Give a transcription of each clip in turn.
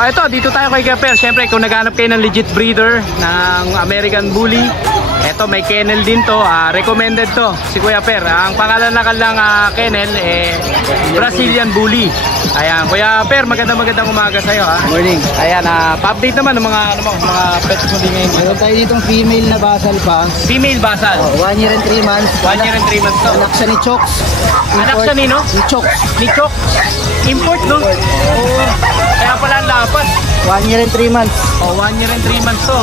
Oh, ito, dito tayo kay Kuya Per. Siyempre, kung naghanap kayo ng legit breeder ng American Bully, ito, may kennel din to. Recommended to, si Kuya Per. Ang pangalan na kanilang kennel, Brazilian Bully. Ayan, Kuya Per, magandang umaga sa'yo, ha. Morning. Ayan, pa-update naman ng mga pets mo din ngayon. Meron tayo ditong female na basal pa. Female basal. 1 year and 3 months. 1 year and 3 months to. Anak siya ni Chokes. Anak siya ni, no? Ni Chokes. Ni Chok. Import, no? Oo. Kaya pala ang lapat. 1 year and 3 months. Oh, 1 year and 3 months to.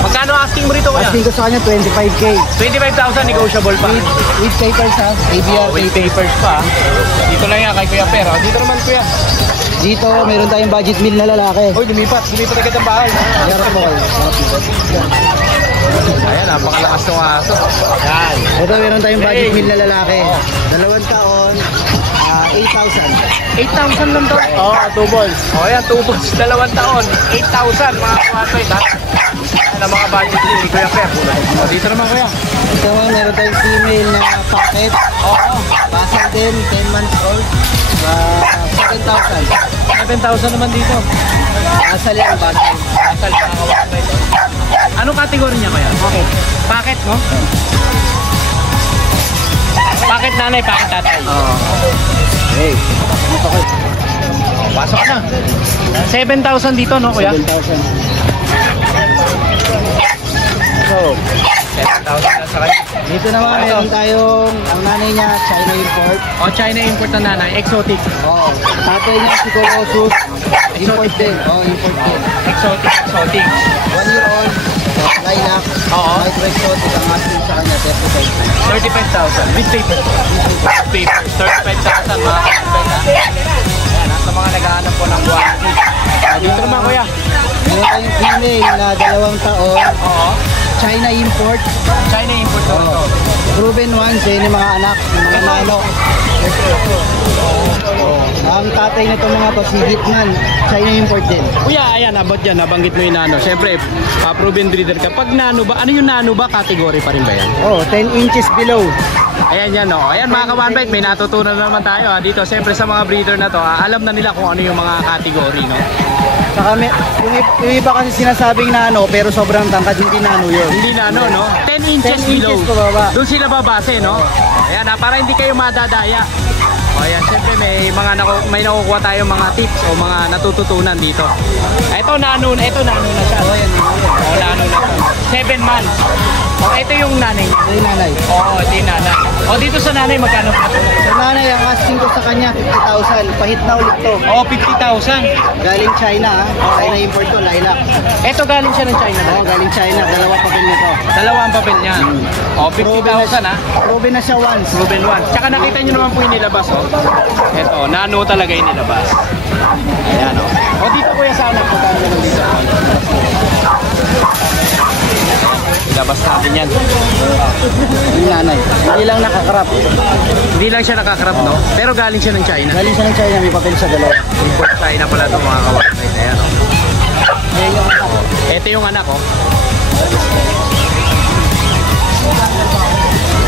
Magkano asking mo rito, kuya? Asking ko sa kanya 25K. 25,000 negotiable pa. With papers ha. ABR With papers pa. Dito lang yan kay Kuya Per. Dito naman, kuya. Dito meron tayong budget meal na lalaki. Uy, lumipat agad ang bahay. Yarap mo kayo. Ayan, napakalakas ng aso. Yan. Ito meron tayong budget meal na lalaki. 2 taon. 8,000. 8,000 lang to. Oo, 2 balls. O yan, 2 balls, 2 taon. 8,000 mga kuwatoy, ha? Ayan ang mga budget ni Kuya Per. O, dito naman, kuya. Ito meron tayong female na packet. Oo. Basal din, 10 months old. 7,000. 7,000 naman dito. Basal yan, basal. Asal mga kuwatoy. Anong kategory niya, kuya? Packet. Packet, no? Packet nanay, packet tatay. Oo. Hey, dito ko. Pasok ka na. 7,000 dito, no, kuya? 7,000. So, 7,000 na sa kanya. dito naman meron tayong, ang nanay niya, China import. O, China import na nanay, exotic. Oo. Tatay niya, si Colossus. Import din. Oo, import din. Exotic. 1 year old. Lilac. Oo. Micro exotic. Ang masking sa kanya, 35,000. With paper. With paper. 35,000 mga kapatid, ha? Ayan, sa mga naghahanap po ng quality. Dito naman, kuya. Meron tayong female na 2 taon. Oo. China import. China import na ito. Proven ones, yun yung mga anak, yung mga manok. Ang tatay na itong mga to, si Hitman. China import din. Kuya, ayan, abot yan. Nabanggit mo yung nano. Siyempre, proven breeder ka. Pag nano ba, ano yung nano ba? Category pa rin ba yan? Oh, 10 inches below. Ayan yan, no. Ayan mga ka-1bite, may natutunan naman tayo dito. Siyempre sa mga breeder na to, alam na nila kung ano yung mga category, no. Saka yung iba kasi sinasabing nano, pero sobrang tangkad, hindi nano yun. Hindi nano, no. 10 inches 10 below. inches pababa. Doon sila babase, no. Ayan, para hindi kayo madadaya. O ayan, siyempre may nakukuha tayong mga tips o mga natututunan dito. Ito nano na siya. Oh, yan. O, nano na siya. 7 months. O, ito yung nanay. Ito yung nanay. Oo, ito yung nanay. O, dito sa nanay, magkano pa? Sa nanay, ang asking ko sa kanya, 50,000. Pahit na ulit to. O, 50,000. Galing China, ha? China import to, lilac. Ito galing siya ng China. Oo, galing China. 2 pa rin nito. Dalawa ang papel niya. O, 50,000, ha? Proven na siya once. Ruben 1. Tsaka nakita nyo naman po yung nilabas, oh. Ito, nano talaga yung nilabas. Ayan, oh. O, dito kuya sa anak, pagkano naman dito. Ilabas natin yan. Yung nanay. Hindi lang nakakrap. Hindi lang siya nakakrap, no? Pero galing siya ng China. Galing siya ng China, may papel sa 2. Import China pala ito, mga kawasan. Ayan, oh. Ayan yung anak. Ito yung anak, oh.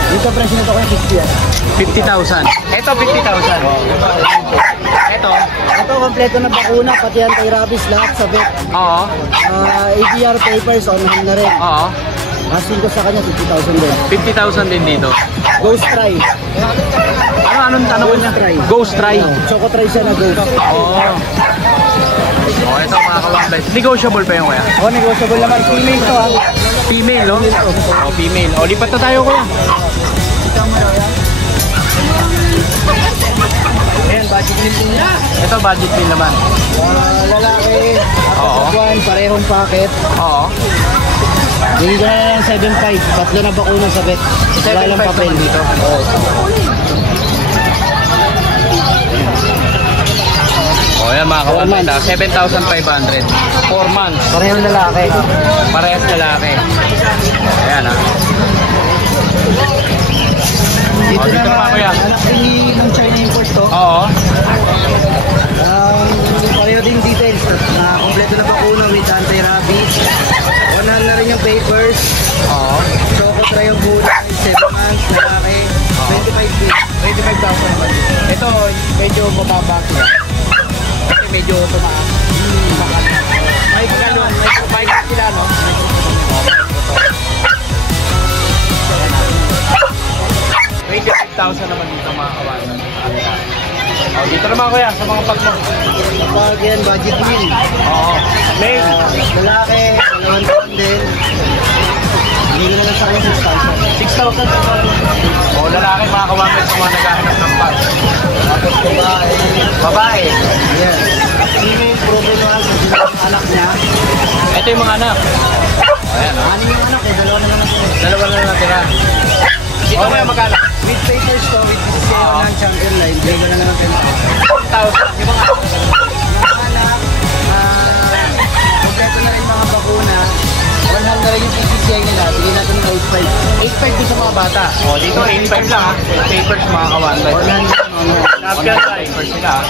Dito presyo nito ko yung 50 yan. 50,000. Ito, 50,000. Ito. Ito, kompleto na bakuna, pati anti-rabies, lahat sa vet. Oo. ADR papers, on hand na rin. Oo. Asking ko sa kanya, 50,000 din. 50,000 din dito. Ghost try. Anong niya? Try. Ghost try. Choco try siya na ghost. Oo. Oh, ito mga kawasan. Negotiable pa yung kuya. Oh, negotiable naman. Female to ha. Female, no? Oh, female. O, lipat na tayo, kuya. Ayan, budget meal din niya. Ito, budget meal naman. Lalaki, Oo. buwan, parehong packet. Oo. Hindi ko na lang 7.5. Tatlo na bakuna sa vet. Wala lang 7.5 papel naman dito. Oo. O, yan mga kawasan. 7,500. 4 months. Parehong lalaki. Parehas lalaki. Ayan, ha. Dito, dito naman, kuya. anak rin ng China import to. Oo. Pareho din details. Kompleto na bakuna with anti-rabies. Onahan na rin yung papers. Oo. Choco try yung bulay. 7 months, lalaki. 25K. 25,000 naman. Ito, medyo mababa siya. Ito medyo tumaas. May gano'n, may sila, no? May 5,000 naman dito mga kawanan. Oh, dito naman kuya, sa mga pag mo. Kapag yan, budget meal. Oo. Male. Lalaki, 2,000 din. Hindi na lang sa akin 6,000. 6,000. Oh, lalaki mga kawanan sa mga naghahanap ng pag. Tapos babae. Babae. Yan. Female, proven naman kung sino ang anak niya. Ito yung mga anak. Ayan, oh. Ano yung anak eh, dalawa na lang natin. Dalawa na lang natira. Dito kuya magkano? With papers to, with CCO ng champion line, bigyan na lang natin. 1,000. Yung mga Anak, kompleto na rin mga bakuna. 100 na rin yung PCCI nila, bigyan natin ng 8.5 din sa mga bata. O, dito 8.5 lang ha. Papers mga kawan. 8,500. Champion papers sila ha.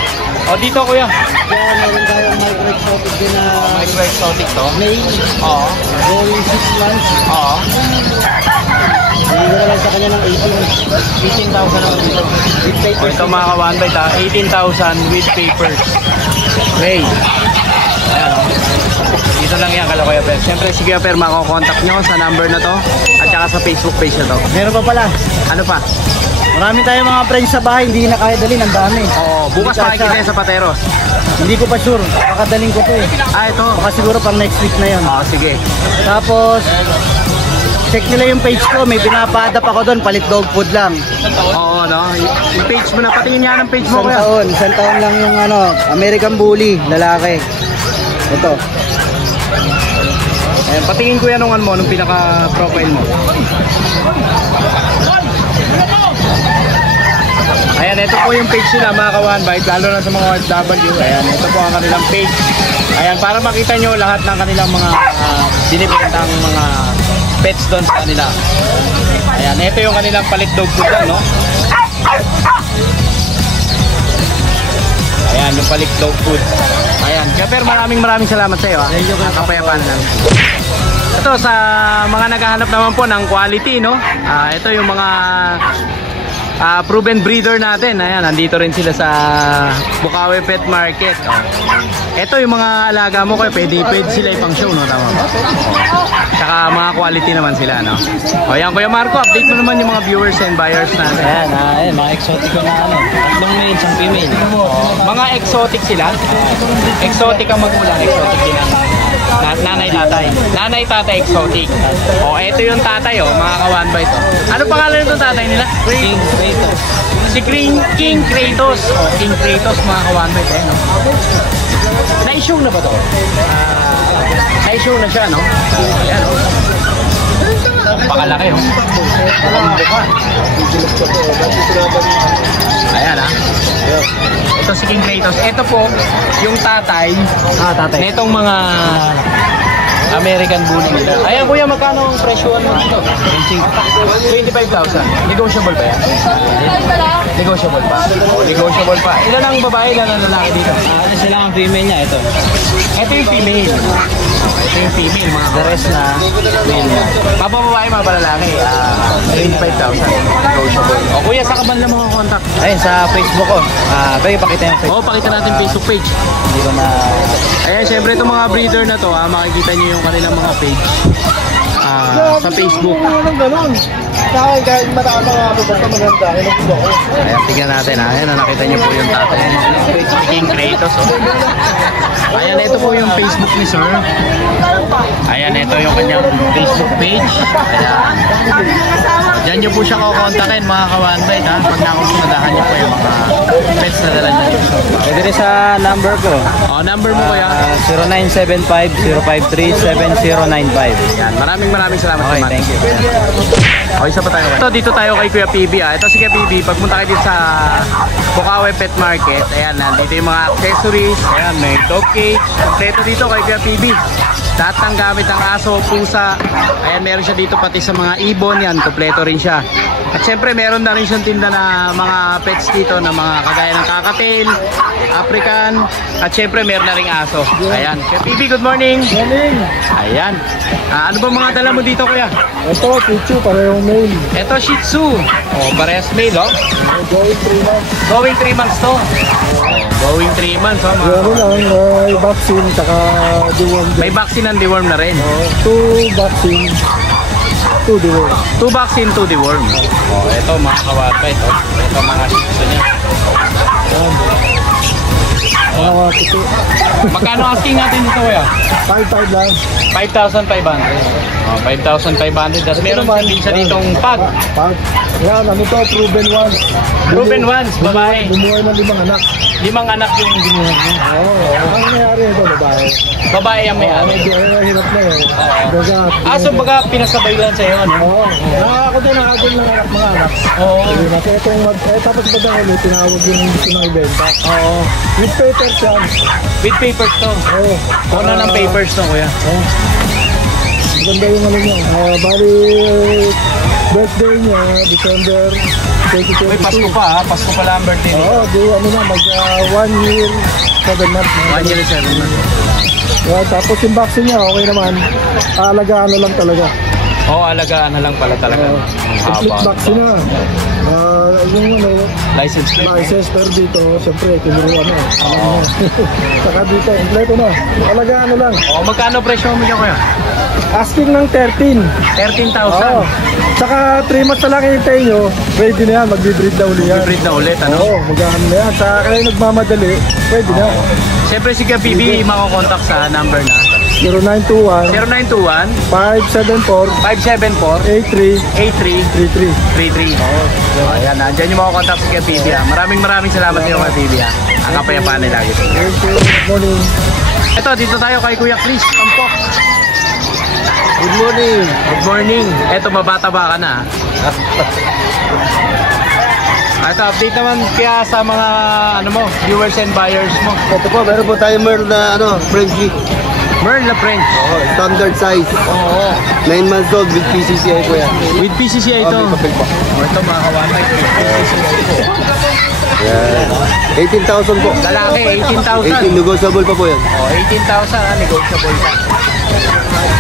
O, dito kuya. Kaya meron tayong micro-exotic din na Micro-exotic to. male, Oo. going 6 months. Oo. Bigyan na lang sa kanya ng 18,000 naman dito. with O, papers. ito mga kawan ha. 18,000 with papers. May. Ayan o. Dito lang yan kala Kuya Per. Siyempre si Kuya Per makakontakt nyo sa number na to at saka sa Facebook page na to. Meron pa pala. Ano pa? Marami tayong mga friends sa bahay, hindi na kaya dalhin, ang dami. Oo, bukas makikita yan sa Pateros. Hindi ko pa sure, kakadaling ko to eh. Ah, ito. Baka siguro pang next week na yon. Oo, sige. Tapos, check nila yung page ko, may pinapa-adapt ako doon, palit dog food lang. Oo, no? Yung page mo na, patingin nga ng page mo, Isang Kuya. taon, isang taon lang yung ano, American Bully, lalaki. Ito. Ayan, patingin ko yan nung mo, nung pinaka-profile mo. Ayan, ito po yung page nila mga ka-One Bite, lalo na sa mga OFW. Ayan, ito po ang kanilang page. Ayan, para makita nyo lahat ng kanilang mga binibentang mga pets doon sa kanila. Ayan, ito yung kanilang palit dog food lang, no? Ayan, yung palit dog food. Ayan, Kaper, maraming salamat sa iyo. Kapayapaan lang. Ito sa mga naghahanap naman po ng quality, no? Ito yung mga proven breeder natin. Ayan, nandito rin sila sa Bukawi Pet Market. Ito yung mga alaga mo kayo, pwede sila ipang show, no? Tama ba? Tsaka mga quality naman sila, no? O yan, Kuya Marco, update mo naman yung mga viewers and buyers natin. Ayan, mga exotic ko na ano, tatlong male, isang female. Mga exotic sila. Exotic ang magulang, exotic din ang nanay tatay exotic. O ito yung tatay mga ka-One Bite. Ano pangalan nitong tatay nila? King Kratos. Si King Kratos. O King Kratos mga ka-One Bite, no? Na-issue na ba to? Na-issue na siya, no? Ayan, no? Pakalaki, no? Ayan, ito si King Kratos. Ito po yung tatay. Tatay. Netong mga American Bully nila. Ayan kuya, magkano ang presyoan mo dito? 25,000. Negotiable ba yan? Negotiable pa. Negotiable pa. Ilan ang babae, ilan ang lalaki dito? Ano sila ang female niya, ito. Ito yung female. Ito yung female mga The rest na male niya. Mapababae, mapalalaki. 25,000. Negotiable. O kuya, sa kaban lang mga contact? Ayun, sa Facebook ko. Pwede pakita yung Facebook. Oo, pakita natin Facebook page. Hindi ko na... Ayan, syempre itong mga breeder na to, makikita nyo yung kanilang mga page sa Facebook. Kahit matama nga po, basta maganda. Ayan, tignan natin. Ayan, nakita nyo po yung tatay. King Kratos. Ayan, ito po yung Facebook ni Sir. Ayan, ito yung kanyang Facebook page. Ayan. Diyan nyo po siya kukontakin mga ka-One Bite, ha. Pag nakusunadahan nyo po yung mga pets na dala nyo. Pwede rin sa number ko. Number mo kuya. 0975-053-7095. Ayan, maraming salamat. Okay, Matt. thank you. Okay, isa pa tayo. Ito, dito tayo kay Kuya PB. Ito si Kuya PB. Pagpunta kayo dito sa Bukawi Pet Market, ayan, nandito yung mga accessories. Ayan, may dog cage. Kompleto dito kay Kuya PB. Lahat ng gamit ng aso, pusa. Ayan, meron siya dito pati sa mga ibon. Yan, kompleto rin siya. At syempre, meron na rin siyang tinda na mga pets dito na mga kagaya ng kakatil, African. At syempre, meron na ring aso. Ayan. Kuya PB, good morning. Morning. Ayan. Ano ba mga dala dala mo dito kuya? Ito, Pichu, parehong male. Ito Shih Tzu. Oh, parehas male, oh. Going 3 months. Going 3 months to. Going 3 months, oh. Ano lang, may vaccine, saka deworm. May vaccine and deworm na rin. 2 vaccine, 2 deworm. 2 vaccine, 2 deworm. Oh, ito mga kawata, ito. Ito mga Shih Tzu niya. Ito, Magkano asking natin dito kuya? 5-5 lang. 5,500. Oh, 5,500. At meron din siya ditong pag. Pag. Yan, ano to, proven ones. Proven ones, babae. Bumuhay ng 5 anak. 5 anak yung binuhay niya. Oo, ang nangyari ito, babae. Babae ang may ari. Medyo hirap na eh. So baga pinasabay lang sa'yo, ano? Oo, ako din nakagin ng anak, mga anak. Oo. Kasi itong tapos ba daw ulit, tinawag yung gusto ng ibenta. Oo. With papers yan. With papers to. Oo. Ano ng papers to, kuya? Oo. Maganda yung ano niya. Bali, birthday niya, December 2022. May Pasko pa ha? Pasko pala ang birthday niya. Oo, di ano na, mag 1 year, 7 months. 1 year and 7 months. Yeah, tapos yung vaccine niya, okay naman. Aalagaan na lang talaga. Oo, alagaan na lang pala talaga. Complete vaccine na. Yung ano, License plate. license, pero dito, siyempre, tinuruan na. Oo. Saka dito, kompleto na. Alagaan na lang. Oo, magkano presyo mo niya kuya? Asking ng 13. 13,000. Oo. Saka 3 months na lang hintayin nyo, ready na yan, magbe-breed na uli yan. Breed na ulit, ano? Oo, mag-ano na yan. Saka kayo nagmamadali, pwede na. Siyempre si Kuya PB, makakontakt sa number na 0921 0921 574 574 8333. 8333. Ayan, nandiyan yung makakontakt si Kuya PB. Maraming salamat sa iyo Kuya PB. Ang kapayapaan nila lagi. Thank you. Good morning. Ito, dito tayo kay Kuya Chris Tampok. Good morning. Good morning. Ito, mabata-baka na. Ito, update naman kaya sa mga ano mo, viewers and buyers mo. Ito po, meron po tayo Merl na Frenchie. Merl na French. Standard size. Oo. 9 months old with PCCI po yan. With PCCI ito. May papel po. Ito mga kawatay. Yan. 18,000 po. Lalaki, 18 18,000. negotiable pa po yan. 18,000, negotiable pa.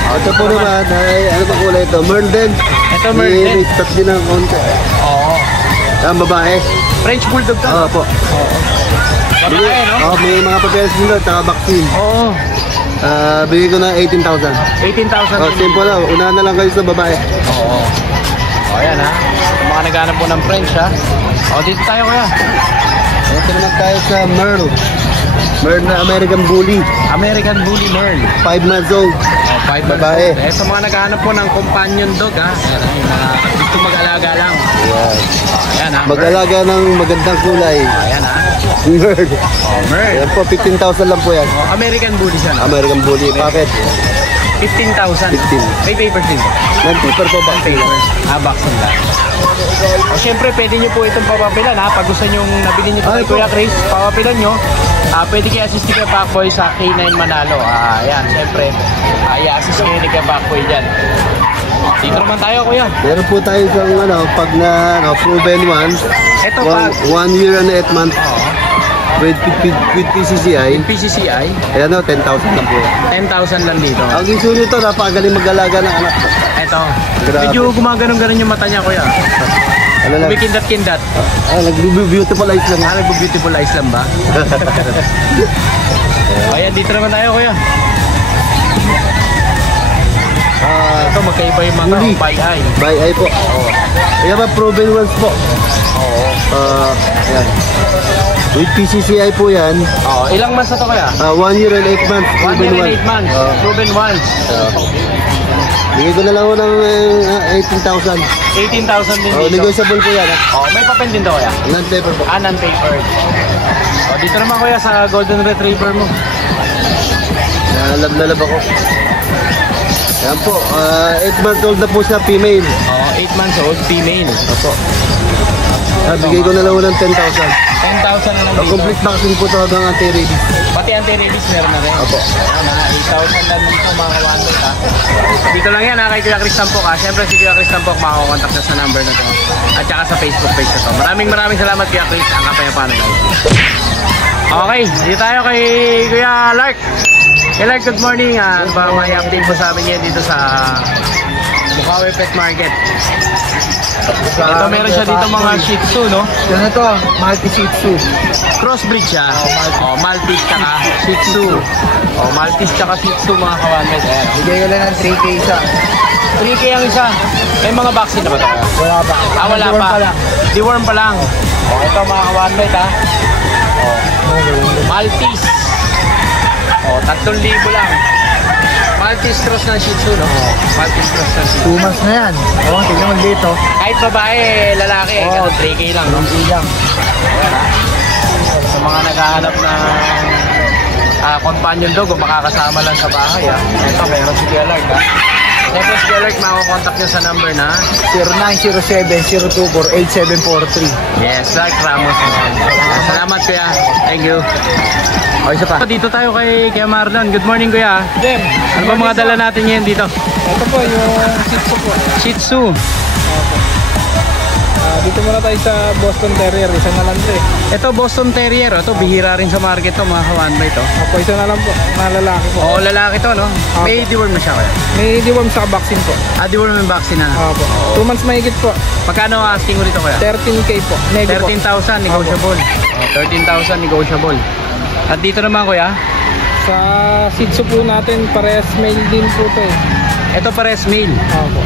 Ito po naman, ay, ano pa kulay ito? Merl din. Ito Merl din. May stat din ng konti. Oo. Ang babae. French Bulldog to. Oo po. Babae, no? May mga papeles nila, tsaka vaccine. Oo. Bigay ko na 18,000. 18,000. Simple na, unahan na lang kayo sa babae. Oo. Ayan ha. Yung mga naghanap po ng French ha. Dito tayo kuya. Ito naman tayo sa Merl. Merl na American Bully. American Bully Merl. 5 months old. 5 Babae. Sa mga naghahanap po ng companion dog ha. Ayan ha. Yung mga gusto mag-alaga lang. Ayan ha. Mag-alaga ng magandang kulay. Ayan ha. Merl. Merl. Ayan po, 15,000 lang po yan. American Bully siya. American Bully. Packet. 15,000. 15. May papers din ba? Non-paper po ba? Papers. Vaccine lang. Siyempre, pwede nyo po itong papapilan ha. Pag gusto nyo nabili nyo ito kay Kuya Chris, papapilan nyo. Pwede kayo assist ni Kuya Pacboy sa K9 Manalo. Ayan, siyempre. I-assist nyo ni Kuya Pacboy dyan. Dito naman tayo, Kuya. Meron po tayo sa pag na proven ones. Ito pa. 1 year and 8 months. With PCCI. PCCI. Ayan 10,000 lang po. 10,000 lang dito. Ang issue nito, napakagaling mag-alaga ng anak. Ito. Grabe. Medyo gumaganon-ganon yung mata niya, Kuya. Ano lang? Kumikindat-kindat. Nag-beautiful eyes lang. Nag-beautiful eyes lang ba? Ayan, dito naman tayo, Kuya. Ito, magkaiba yung mga Bully. by eye. By eye po. Kaya ba proven ones po? Ayan. With PCCI po yan. Ilang months na to kaya? 1 year and 8 months. 1 year and 8 months. Proven ones. Bigay ko na lang ako ng 18,000. 18,000 din dito. Negotiable po yan. May papel din to kaya? Non-paper po. Non-papered. Dito naman kuya sa Golden Retriever mo. Nalab na lab ako. Yan po. 8 months old na po siya, female. 8 months old, female. Opo. Bigay ko na lang ng 10,000. 10,000 na lang dito. Complete vaccine po ito hanggang anti-rabies. Pati anti-rabies meron na rin. Opo. 8,000 lang dito mga kawantot ha. Dito lang yan ha kay Kuya Chris Tampok ha. Siyempre si Kuya Chris Tampok makakontakt na sa number na to. At saka sa Facebook page na to. Maraming salamat Kuya Chris. Ang kapayapaan guys. Okay, dito tayo kay Kuya Lark. Kuya Lark, good morning. Para may update po sa amin yan dito sa Bukawi Pet Market. Ito meron siya dito mga Shih Tzu, no? Yan na to, Maltese Shih Tzu. Crossbreed siya. Maltese tsaka Shih Tzu. Maltese tsaka Shih Tzu mga kawanmet. Ayan. Bigay ko lang ng 3K isa. 3K ang isa. May mga vaccine na ba ito? Wala pa. Wala Deworm pa. lang. Deworm pa lang. Ito mga kawanmet, ha. Maltese. 3,000 lang. Maltese cross ng Shih Tzu, no? Maltese cross ng Shih Tzu. 2 months na yan. Tignan mo dito. Kahit babae, lalaki, 3K lang, no? Ilang. Sa mga naghahanap ng companion dog o makakasama lang sa bahay, ha? Ito, meron si Alert, ha? Ito si Alert, makakontakt nyo sa number na 0907-024-8743. Yes, Lark Ramos. Salamat, kuya. Thank you. O, isa pa. Dito tayo kay Marlon. Good morning, kuya. Dem, Ano ba mga dala natin ngayon dito? ito po yung Shih Tzu po. Shih Tzu. Dito muna tayo sa Boston Terrier, isa na lang ito eh. Ito, Boston Terrier. Ito, bihira rin sa market to, mga kawanbay to. Opo, isa na lang po, na lalaki po. Oo, lalaki to, no? May deworm na siya, kuya. May deworm sa vaccine po. Deworm yung vaccine na. Opo, 2 months mahigit po. Magkano asking mo dito, kuya? 13K po. Nego po. 13,000 negotiable. 13,000 negotiable. At dito naman, kuya, Sa Shih Tzu po natin, parehas male din po ito eh. ito pares male. Opo.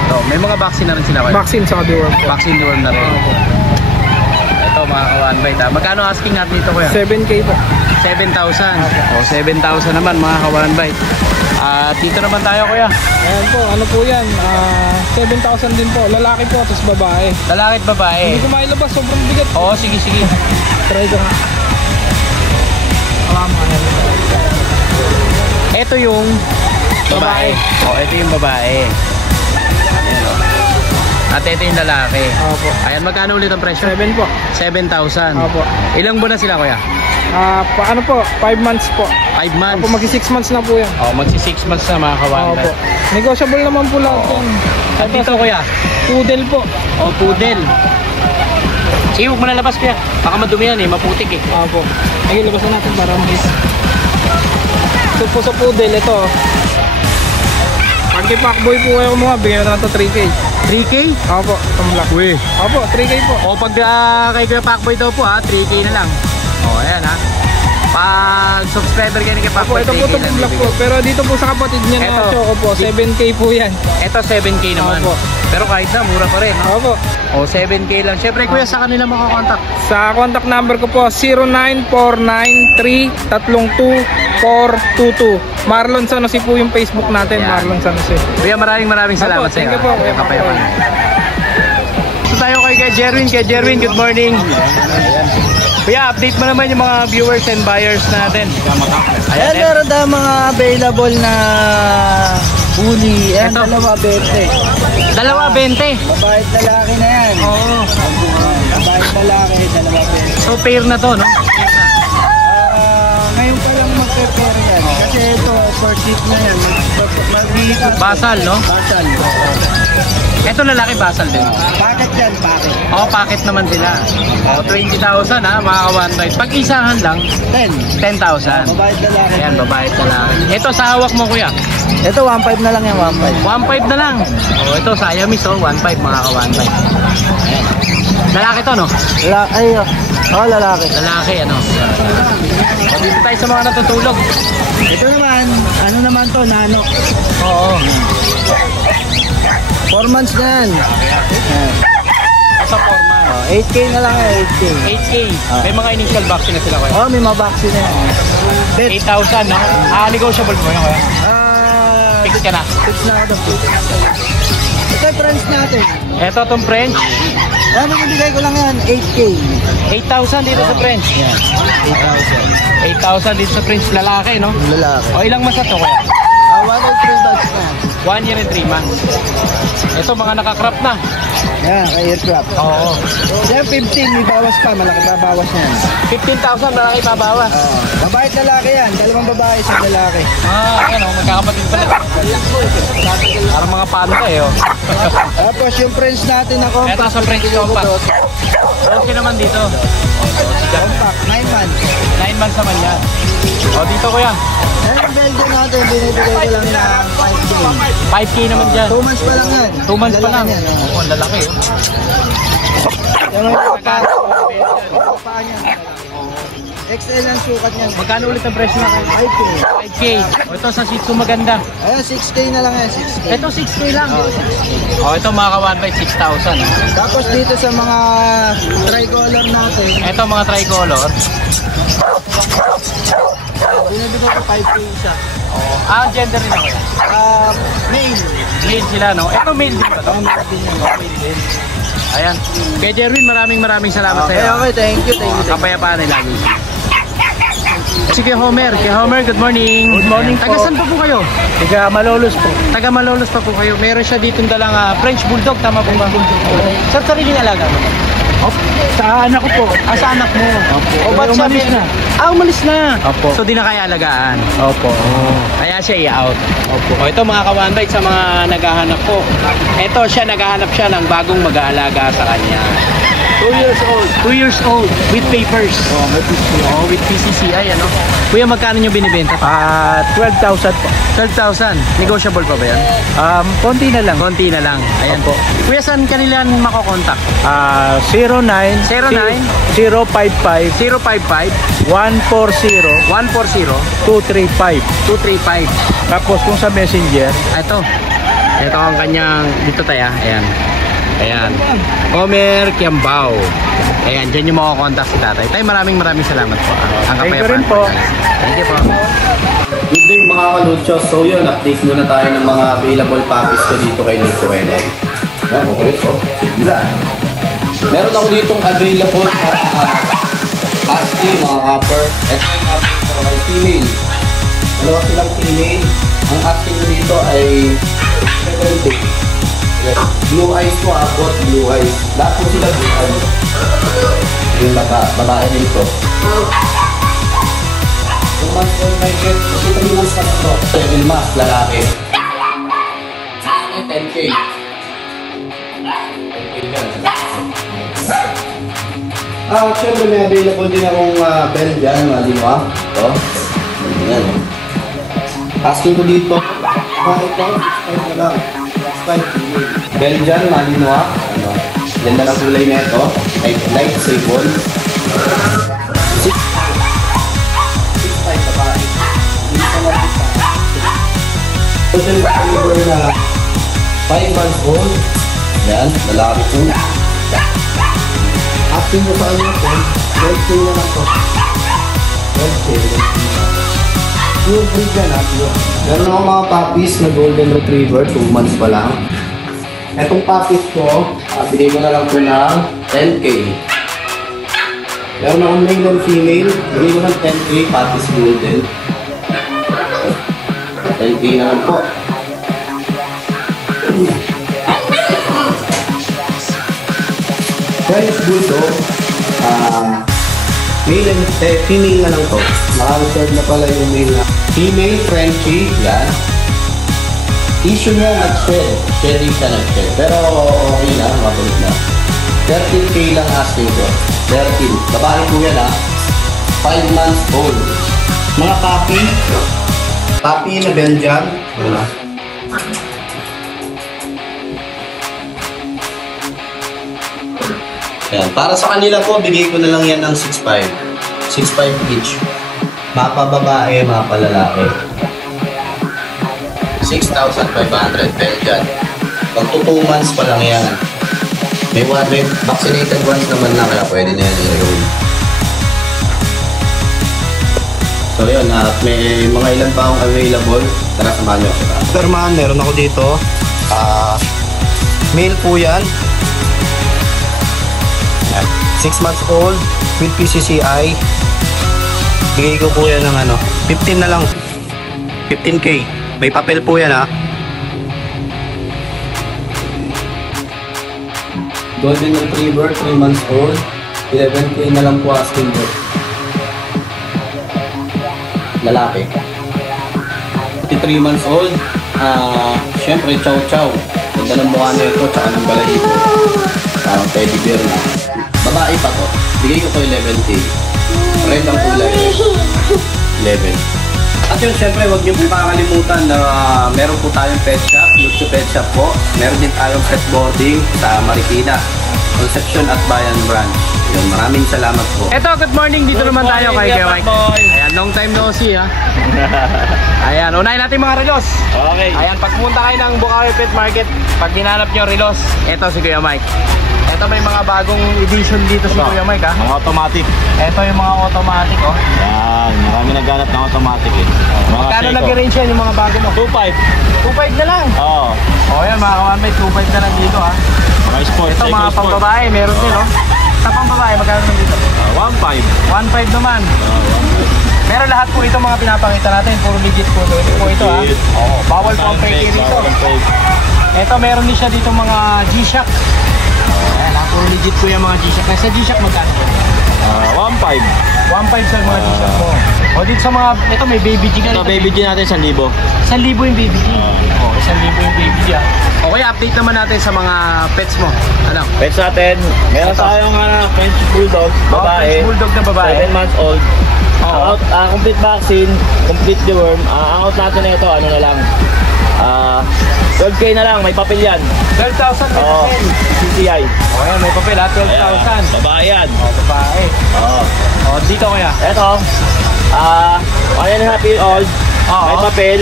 Ito, may mga vaccine na rin sila, kuya. Vaccine sa deworm po. Vaccine deworm na rin. Ito, mga kawanbay. Magkano asking natin dito, kuya? 7K po. 7,000. 7,000 naman, mga kawanbay. At dito naman tayo, kuya. Ayan po, ano po yan? 7,000 din po. Lalaki po, tapos babae. Lalaki at babae. Hindi ko mailabas, sobrang bigat. Oo, sige, sige. Try ko nga. Ito yung babae. Ito yung babae. Ayan, o. At ito yung lalaki. Opo. Ayan, magkano ulit ang presyo? 7 po. 7,000. Opo. Ilang buwan na sila, kuya? Ano po? 5 months po. 5 months. Opo, magsi 6 months na po yan. Magsi 6 months na, mga kawanbay. Opo. Negotiable naman po lahat yan. At dito, kuya? Poodle po. Poodle. Sige, huwag mo na labas, kuya. Baka madumi yan, maputik eh. Opo. Ayun, labasan natin para mas. So po sa poodle, ito. Pag kay Pacboy po kayo kumuha, bigyan na ito 3K. 3K? Opo, itong black. Uy. Opo, 3K po. Pag kay Kuya Pacboy daw po, 3K na lang. Ayan, ha. Pag subscriber kayo ni Kuya Opo, Pacboy, ito po 3K itong lang black po. bibigay. Pero dito po sa kapatid niya Ito. na choco po, 7K po yan. Ito 7K naman. Opo. Pero kahit na, mura pa rin. Ha? Opo. 7K lang. Siyempre, kuya, sa kanila makakontakt. Sa contact number ko po, 0949-332-422. Marlon San Jose po yung Facebook natin, Yan. Marlon San Jose. Kuya, maraming salamat Opo, sa iyo. thank you po, Kuya Kapayapan. Pacboy. So tayo kay Jerwin. Kay Jerwin, good morning. Kuya, update mo naman yung mga viewers and buyers natin. Ayan, meron tayo mga available na bully. Ayan, Ito. dalawa 20. Dalawa, 20. Babae at lalaki na yan. Oo. Babae at lalaki, dalawa 20. So, pair na to, no? Ngayon pa lang mag-prepare yan. Kasi ito, first hit na yan. Mag-hit. Basal, no? Basal. Ito lalaki, basal din. Packet yan, packet. Packet naman sila. 20,000 ha, mga ka-one-bite. Pag isahan lang, 10. 10,000. Babae at lalaki. Ayan, babae at lalaki. Ito, sa hawak mo, kuya. Ito, 1.5 na lang yan, 1.5. 1.5 na lang. Ito, Siamese, 1.5, mga ka-one-bite. Ayan. Lalaki to, no? Ay, lalaki. Lalaki, ano? Dito tayo sa mga natutulog. Ito naman, ano naman to, nano. Oo. 4 months na yan. Sa forma. 8K na lang yan, 8K. 8K. May mga initial vaccine na sila, kuya. May mga vaccine na yan. 8,000, no? Negotiable mo yun, kuya. Fix ka na. Fix na ako to. Ito yung friends natin. Ito, itong French. Bibigay ko lang yan, 8K. 8,000 dito sa French. 8,000 dito sa French. Lalaki, no? Lalaki. Ilang months na to, kuya? 1 or 3 months na. 1 year and 3 months. Ito, mga nakakrap na. Yan, kay aircraft. Oo. Yan, 15, may bawas pa. Malaki babawas na yan. 15,000 malaki babawas. Babae at lalaki yan. Dalawang babae, isang lalaki. Ano, magkakapatid pala. Parang mga panda eh, oh. Tapos yung friends natin na Ito sa French Combat. Okay naman dito. Compact, 9 months. 9 months naman yan. O, dito kuya. Yan ang Belgian natin, binibigay ko lang ng 5K. 5K naman dyan. 2 months pa lang yan. 2 months pa lang. Lalaki yan, oh. Oo, ang lalaki. Yan ang paa niya. XL ang sukat niya. Magkano ulit ang presyo na? 5K. 5K. O, ito sa Shih Tzu maganda. Ayun, 6K na lang yan, 6K. Ito 6K lang. O, ito mga ka-1 by 6,000. Tapos dito sa mga tricolor natin, Ito mga tricolor. binibigay ko 5K isa. Ah, gender rin ako. Male. Male sila, no? Ito male din ba ito? Male din. Ayan. Kay Jerwin, maraming salamat sa Okay, iyo. okay, thank you, thank you. Kapayapaan ay lagi. Sige, Homer. Kay Homer, good morning. Good morning po. Taga saan pa po kayo? Tiga Malolos po. Taga Malolos pa po kayo. Meron siya dito dalang French Bulldog. Tama po ba? Sir, sariling alaga mo? Sa anak ko po. Sa anak mo? Opo. O, ba't Umalis sabi- na. Umalis na. Opo. So, di na kaya alagaan. Opo. Kaya siya i-out. O, ito mga ka-1bite sa mga naghahanap po. Ito siya, naghahanap siya ng bagong mag-aalaga sa kanya. 2 years old. 2 years old with papers. Oh, with PCCI, ano? Kuya, magkano nyo binibenta pa? 12,000 po. 12,000. Negotiable pa ba yan? Konti na lang. Konti na lang. Ayan po. Kuya, saan kanila makokontak? 09 09 055 055 140 140 235. 235. Tapos kung sa messenger, Ito. Ito ang kanyang, dito tayo. Ayan. Ayan. Homer Kiambao. Ayan, dyan yung makakontak si tatay. Tay, maraming salamat po. Ang Thank you kapayapaan rin po. Thank you po. Good day mga kaluchos. So yun, update muna tayo ng mga available puppies ko dito kay Nico Enel. Yan, okay po. Sila. Meron ako ditong available na husky, mga copper. Ito yung husky ko ay female. Dalawa silang female. Ang husky ko dito ay 70. Blue eyes ko, abot blue eyes. Lahat po sila blue eyes. Yung babae nito. 2 months old my kid. 3 months na ito. 7 months, lalaki. 10K. 10K yan. Siyempre may available din akong Belgian, Malinois. Ito. Ayan. Asking ko dito. Ito, 6.5 na lang. 6.5. Belgian, Malinois. Ano? Ganda ng kulay na ito. Light sable. 6.5 sa bahay. Hindi ka na isa. Total caliber na 5 months old. Yan, lalaki po. Asking ko sa kanya po, 12K na lang po. 12K. Pure breed yan ha, pure. Meron ako mga puppies na golden retriever, 2 months pa lang. Etong puppies ko, bigay ko na lang po ng 10K. Meron akong male and female, bigay ko ng 10K, puppies golden. 10K na lang po. Guys, bulldog, male and female na lang to. Naka-reserve na pala yung male na. Female, Frenchie, yan. Issue niya, nag-shed. Shedding siya nag-shed. Pero okay na, mabalik na. 13K lang asking ko. 13. Babae po yan ha. 5 months old. Mga puppy. Puppy na Belgian. Wala. Yan. Para sa kanila po, bigay ko na lang yan ng 6.5. 6.5 each. Mapa babae, mapa lalaki. 6,500 Belgian. Pag 2 months pa lang yan. May vaccinated ones naman na kaya pwede na yan i-roll. So yun, may mga ilan pa akong available. Tara, samahan nyo ako sa Superman, meron ako dito. Male po yan. 6 months old with PCCI. Bigay ko po yan ng 15 na lang. 15K. May papel po yan ha. Golden Retriever, 3 months old. 11K na lang po asking ko. Lalaki. 3 months old. Siyempre, chow chow. Ganda ng mukha na ito, tsaka ng balahibo. Parang teddy bear na. Babae pa to. Bigay ko to 11K. Red ang kulay. 11. At yun, syempre, huwag niyo po kakalimutan na meron po tayong pet shop, Lucho Pet Shop po. Meron din tayong pet boarding sa Marikina, Concepcion at Bayan Branch. Yun, maraming salamat po. Eto, good morning. Dito naman tayo kay Kuya Mike. Ayan, long time no see ha. Ayan, unahin natin mga relos. Okay. Ayan, pagpunta kayo ng Bukawi Pet Market, pag hinanap nyo relos, eto si Kuya Mike. Eto may mga bagong edition dito si Kuya Mike ha. Mga automatic. Eto yung mga automatic oh. Yan, marami naghanap ng automatic eh. Magkano nag-range yan yung mga bago mo? 2.5. 2.5 na lang. Oo. Oh, yan mga kawan, may 2.5 na lang dito ha. Mga sports. Ito mga pambabae, meron din oh. Sa pambabae, magkano naman dito? 1.5. 1.5 naman. Pero lahat po ito mga pinapakita natin, puro legit po. Ito po ito ha. Oh, bawal po ang fake dito. Ito meron din siya dito mga G-Shock. Ayan ha, puro legit po yung mga G-Shock. Sa G-Shock magkano? 1.5. 1.5 sa mga G-Shock po. O dito sa mga, ito may baby G ka Ito baby G natin 1,000. 1,000 yung baby G. Oh, 1,000 yung baby G ah. Okay, update naman natin sa mga pets mo. Ano? Pets natin, meron tayong French Bulldog, babae. French Bulldog na babae. 7 months old. Oo. Complete vaccine, complete deworm. Ang out natin na ito, ano na lang. 12K na lang, may papel yan. 12,000 may Oo, papel. CCI. O yan, may papel ha, 12,000. Babae yan. O, babae. Oo. O, dito kuya. Ito, 1.5 year old, Oo. may papel,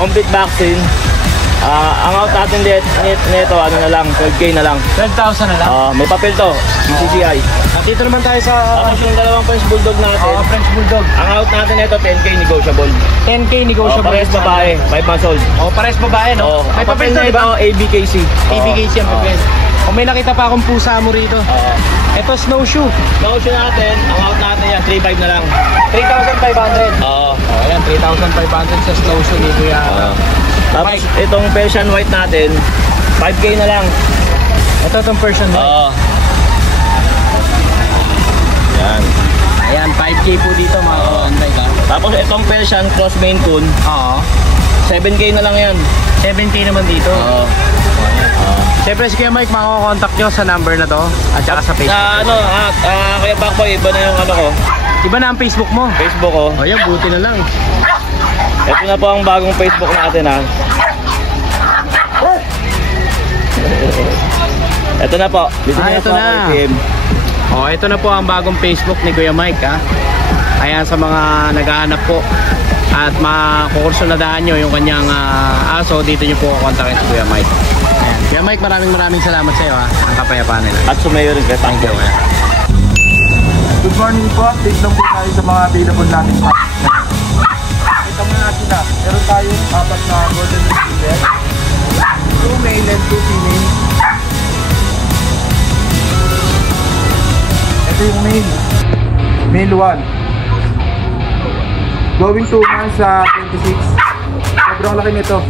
complete vaccine. Ang out natin nito, ano na lang, 12K na lang. 12,000 na lang. May papel to, CCI. At dito naman tayo sa Tapos yung dalawang French Bulldog natin, French Bulldog. ang out natin nito, 10K negotiable. 10K negotiable. Parehas babae, 5 months old. O, pares babae, no? May papel to, di ba? ABKC. ABKC ang papel. O, may nakita pa akong pusa mo rito. Ito, snowshoe. Negotiable natin, ang out natin yan, 3.5 na lang. 3,500. Oo. O, yan, 3,500 sa snowshoe ni Kuya. Tapos itong Persian White natin, 5K na lang. Ito itong Persian White. Oo. Yan. Ayan, 5K po dito mga kawanday ka. Tapos itong Persian Cross Maine Coon, Oo. 7K na lang yan. 7K naman dito. Oo. Siyempre si Kuya Mike, makakontakt nyo sa number na to at saka sa Facebook. Kuya Pakboy, iba na yung ano ko, Iba na ang Facebook mo. Facebook ko. O yan, buti na lang. Ito na po ang bagong Facebook natin ha. Ito na po. Ito na. O, ito na po ang bagong Facebook ni Kuya Mike ha. Ayan sa mga naghahanap po at makukursunadahan nyo yung kanyang aso, dito nyo po kontakin si Kuya Mike. Ayan. Kuya Mike, maraming salamat sa iyo ha. Ang kapayapaan nila. At sumayo rin kay Thank you. Pakboy. Good morning po. Update lang po tayo sa mga available natin. Ito muna natin na. Meron tayong 4 na golden retriever. 2 male and 2 female. Ito yung male. Male 1. Going 2 months sa 26. Sobrang laki nito.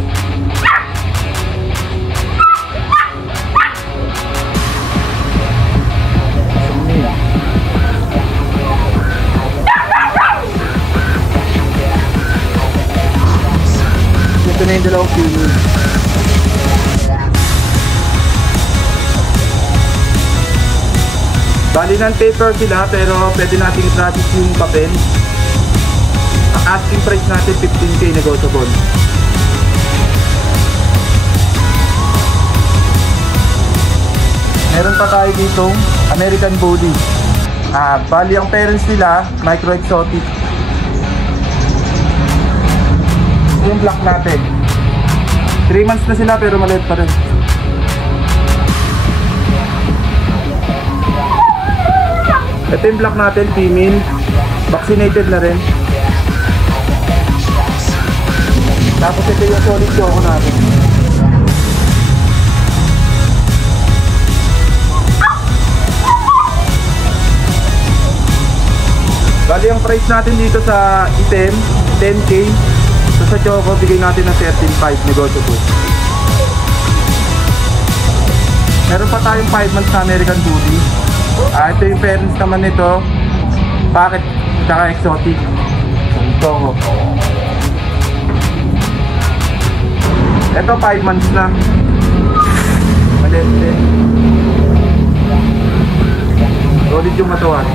Ito na yung dalawang female. Bali ng paper sila pero pwede nating i-process yung papel. Ang asking price natin 15K negotiable. Meron pa tayo ditong American Bully. Bali ang parents nila micro exotic. Yung black natin 3 months na sila pero maliit pa rin. Ito yung black natin, female, vaccinated na rin. Tapos ito yung solid choco natin. Bali ang price natin dito sa item 10K. So sa choco bigay natin ng 13.5 negotiable. Meron pa tayong 5 months na American Bully. Ito yung parents naman nito, packet tsaka exotic. Choco. Ito 5 months na. Maliit din. Solid yung matawan.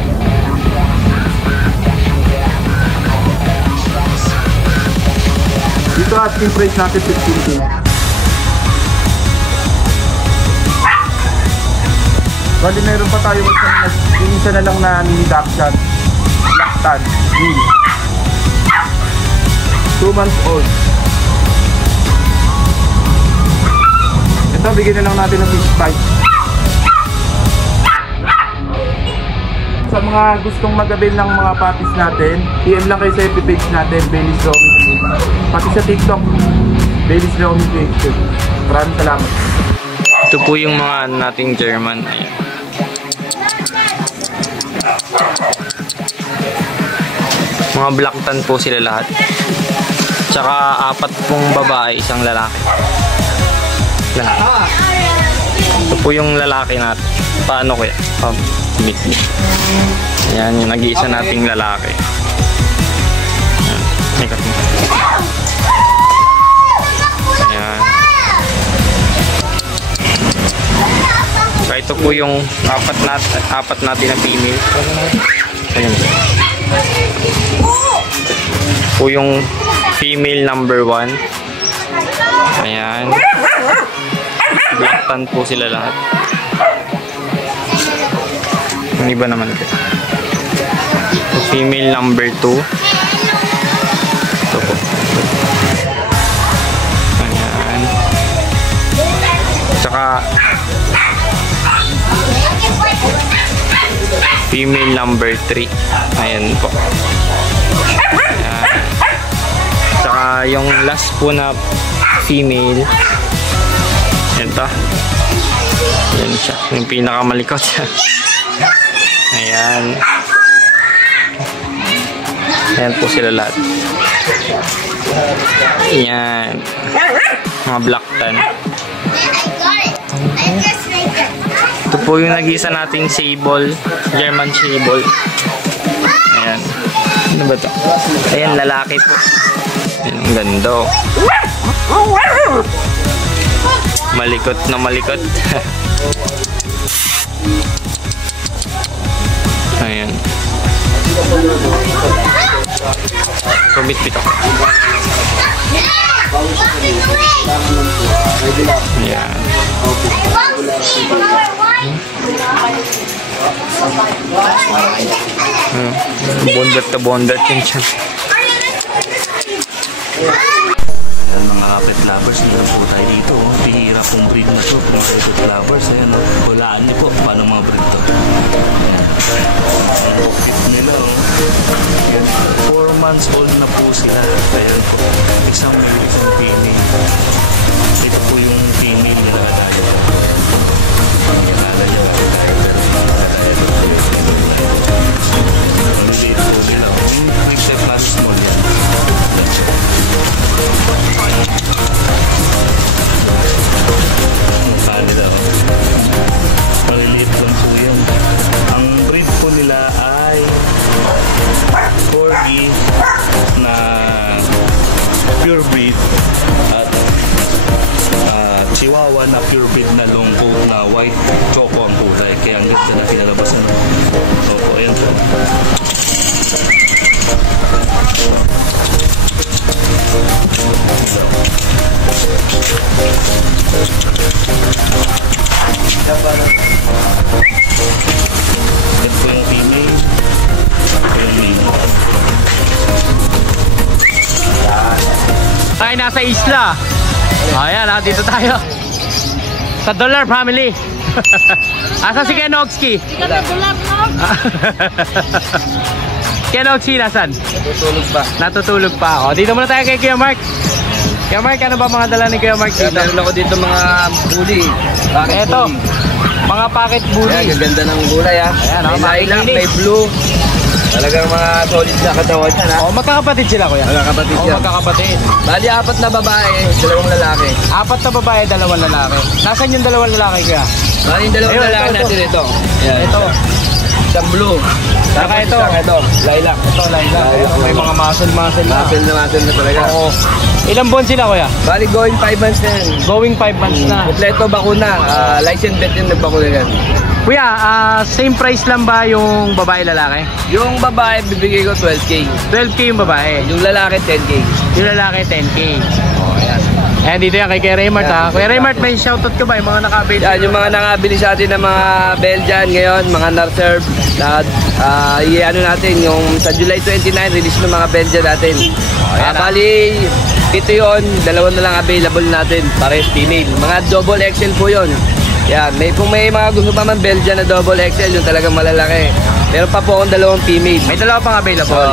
Dito asking price natin 15K. Bali meron pa tayo yung isa na lang na mini Dachshund Black Tan Mini 2 months old. Ito bigyan na lang natin ng 55. Sa mga gustong mag-avail ng mga puppies natin, PM lang kayo sa FB page natin, Bailey's Roaming Page. Pati sa TikTok, Bailey's Roaming Page. Maraming salamat. Ito po yung mga nating German. Ayan. Mga black tan po sila lahat. Tsaka 4 pong babae, 1 lalaki. Lahat. Ito po yung lalaki natin. Paano kaya? Meet. Ayan yung nag-iisa nating lalaki. Ayan. So ito po yung apat natin na female. Ayan. Po yung female number 1. Ayan. Black tan po sila lahat. Yung iba naman ito. So, female number 2. Ito po. Ayan. Tsaka female number 3. Ayan po. Ayan. Tsaka yung last po na female. Ito. Ayan siya. Yung pinakamalikot siya. Ayan. Ayan po sila lahat. Ayan. Mga black tan. Ito po yung nag-isa nating sable. German sable. Ayan. Ano ba ito? Ayan, lalaki po. Ayan, ang ganda. Malikot na malikot. Ayan. Kumit-pit ako. Ayan. Bondat na bondat yun dyan. Ayan, mga pet lovers, meron po tayo dito. Bihira pong breed na to. Mga pet lovers, ayan, hulaan niyo po paano mga breed to. Ayan. Ang cute nila, Ayan, 4 months old na po sila. Ayan po, isang male, isang female. Ito po yung female na nakadayo. Nakadayo. Ang liit po nila. Yung except plus small yan. Kanila, maliliit lang po yan. Ang breed po nila ay Corgi na pure breed at Chihuahua na pure breed na long coat na white choco ang kulay. Kaya ang ganda na pinalabas na. So, ayan po. Ito po yung female. Ito yung male. Ay, nasa isla. Ayan, dito tayo. Sa Dollar Family. Asa si Kenogski? Kenogski, nasan? Natutulog pa. Natutulog pa. O, dito muna tayo kay Kuya Mark. Kuya Mark, ano ba mga dala ni Kuya Mark dito? Meron ako dito mga bully. Pocket Eto, bully. mga pocket bully. Ayan, gaganda ng gulay ha. Ayan, may lilac, makikinis. may blue. Talagang mga solid na katawan yan ha. O, magkakapatid sila, Kuya. Mga kapatid O, yan. magkakapatid. Bali, 4 na babae, 2 lalaki. 4 na babae, 2 lalaki. Nasaan yung 2 lalaki, Kuya? Bali, yung 2 Ayun, lalaki ito. natin ito. Ayan. Ito. isang blue. Saka ito. Ito, lilac. Ito, lilac. May mga muscle na. Muscle na talaga. Oo. Ilang buwan sila, kuya? Bali, going 5 months na yan. Going 5 months na. Kompleto bakuna. License vet yung nagbakuna yan. Kuya, same price lang ba yung babae lalaki? Yung babae, bibigay ko 12K. 12K yung babae. Yung lalaki, 10K. Yung lalaki, 10K. Oh, ayan. Ayan, dito yan kay Kuya Raymart, ha. Kuya Raymart, may shoutout ka ba? Yung mga nakabili? Yan, yung mga nakabili sa atin ng mga Belgian ngayon, mga Narserve. Ano natin, yung sa July 29, release ng mga Belgian natin. Bali, ito yun, dalawa na lang available natin, pares female. Mga double XL po yun. Yan, kung may mga gusto pa man Belgian na double XL, yung talagang malalaki. Meron pa po akong dalawang female. May dalawa pang available.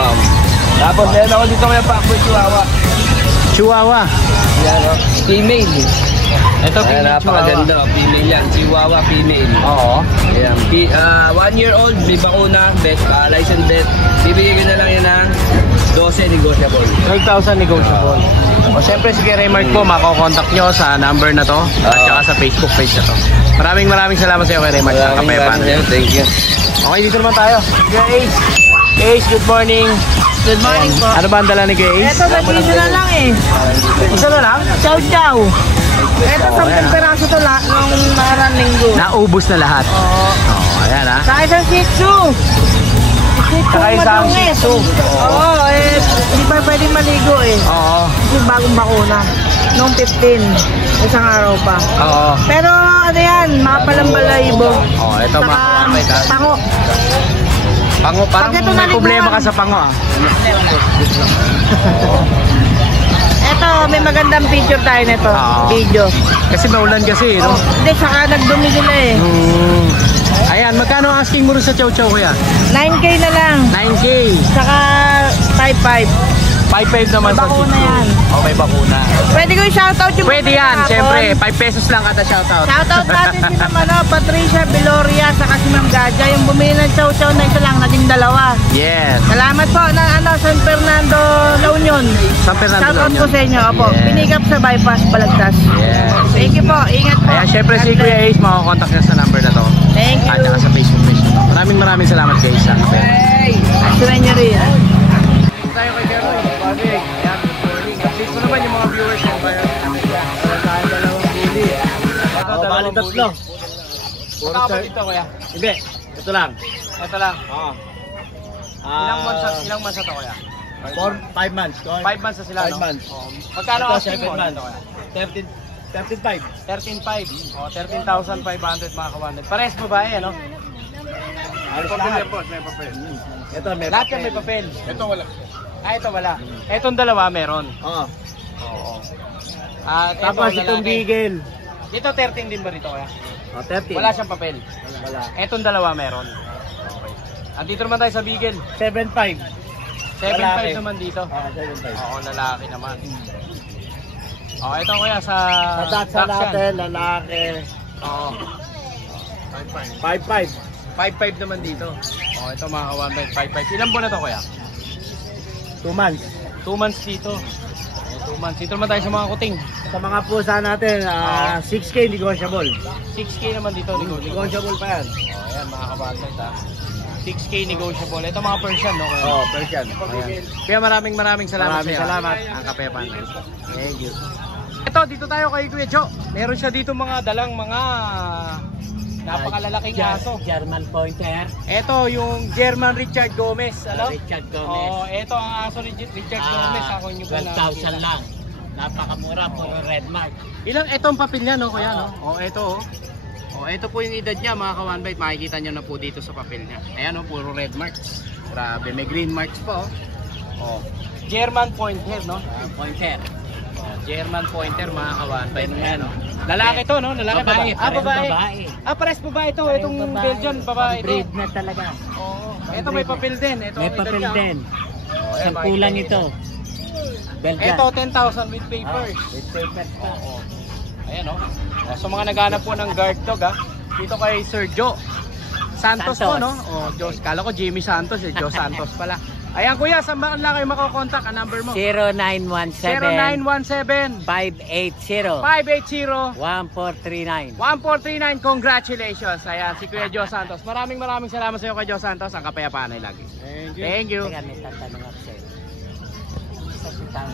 Tapos meron ako dito ngayon pa Chihuahua. Chihuahua. Yan, female. Ito, Ayan, napakaganda. Female yan. Chihuahua female. Oo. Ayan. 1 year old, may bakuna, license vet. Bibigay ko na lang yun ng 12 negotiable. 12,000 negotiable. O, siyempre si Kuya Raymart po, makokontakt nyo sa number na to at saka sa Facebook page na to. Maraming salamat sa iyo, Kuya Raymart. Thank you. Okay, dito naman tayo. Kuya Ace. Ace, good morning. Good morning po. Ano ba ang dala ni Kuya Ace? Ito, nag-isa na lang eh. Isa na lang? Chow chow. Ito, 10 peraso to nung nakarang linggo. Naubos na lahat. Oo. Oh, ayan ha. Sa isang Shih Tzu. Shih Tzu Saka isang Shih madungis. Tzu. Oo, hindi pa pwedeng maligo eh. Oo. Kasi bagong bakuna. Noong 15. Isang araw pa. Oo. Pero ano yan, makapalang balahibo. Oh, ito mga kapatid, ha? Pango. Pango, parang Pag ito may naliguan. problema ka sa pango ah. Ito, may magandang picture tayo nito. Oo. Video. Kasi maulan kasi, no? Hindi, saka nagdumi sila eh. Ayan, magkano ang asking mo rin sa Chow Chow, kuya? 9K na lang. 9K. Saka 5.5. 5.5 naman May sa bakuna Shih Tzu. yan. Oh, may bakuna. Pwede ko i-shoutout yung Pwede mga yan, kahapon. syempre. 5 pesos lang kada shoutout. Shoutout natin si Ma'am Patricia Beloria saka si Ma'am Gaja. Yung bumili ng chow-chow na isa lang, naging dalawa. Yes. Salamat po na San Fernando, La Union. San Fernando, La Shoutout Union. po sa inyo. Opo. Yes. Pinikap sa bypass, Balagtas. Yes. Thank you po. Ingat po. Ayan, syempre si God Kuya bless. Ace, makakontakt niya sa number na to. Thank At you. saka sa Facebook page na to. Maraming salamat kay Isa. Sunay niyo rin. Tayo kay Keroy. Ayan, good morning. Update mo naman yung mga viewers ng Byron. Wala tayong dalawang bully. Ito, dalawang bully. Puro ba dito, kuya? Hindi, ito lang. Ito lang. Oo. Ilang months na to, kuya? 5 months. 5 months na sila, no? 5 months. Oh. Magkano Ito, asking 7 mo? months. Ito, kuya? 13.5. 13.5. Oh, 13,500 mga kawanid. Pares babae, ano? Alos lahat. Ito, may Lahat yan may papel. Ito wala. Ito wala. Itong dalawa meron. Oo. Oo. Tapos itong bigel. Dito 13 din ba rito, kuya? 13. Wala siyang papel. Wala. Etong dalawa meron. Okay. Andito naman tayo sa Beagle. 7.5. 7.5 naman dito. 7.5. Oo, lalaki naman. Oh, ito kuya sa Sa Dachshund. natin, lalaki. Oo. 5.5. 5.5 naman dito. Oh, ito mga kawan, 5.5. Ilan buwan na to kuya? 2 months. 2 months dito. 2 months. Dito naman tayo sa mga kuting. Sa mga pusa natin, 6K negotiable. 6K naman dito. Negotiable pa yan. Oh, ayan mga kabatid ha. 6K negotiable. Ito mga Persian, no? Kuya? Oo, Persian. Ayan. Kaya maraming salamat Maraming sa iyo. salamat. Ang kapepan. Thank you. Ito, dito tayo kay Kuya Jo. Meron siya dito mga dalang mga napakalalaking aso. German Pointer. Ito yung German Richard Gomez. Ano? Richard Gomez. Oh, ito ang aso ni Richard Gomez. Ako nyo ba 12,000 lang. Napakamura po ng red mark. Ilang itong papel niya, no, kuya, no? Oh, ito, oh. Oh, ito po yung edad niya, mga ka-one bite. Makikita nyo na po dito sa papel niya. Ayan, oh, puro red marks. Grabe, may green marks pa, oh. Oh. German Pointer, no? Pointer. Oh, German Pointer, mga ka-one bite. Ayan, oh. Lalaki to, no? Lalaki Babae. ba? Babae. Pares babae to. Itong Belgian, babae ito. Breed na talaga. Oo. Ito may papel din. Ito May ang edad papel niya, oh. din. Oh, ayan, Isang kulang makikita ito. nyo. Belgian. Ito, 10,000 with papers. With papers pa. Oo. Ayan, oh. So mga naghanap po ng guard dog, ha. Dito kay Sir Joe Santos po, no? Oh, Joe. Kala ko Jimmy Santos, eh. Joe Santos pala. Ayan kuya, saan ba lang kayo makokontak? Ang number mo? 0917 0917 580 580 1439. 1439. Congratulations. Ayan, si Kuya Joe Santos. Maraming salamat sa iyo, Kuya Joe Santos. Ang kapayapaan ay lagi. Thank you. Teka, may tatanong ako sa'yo. Sa sitang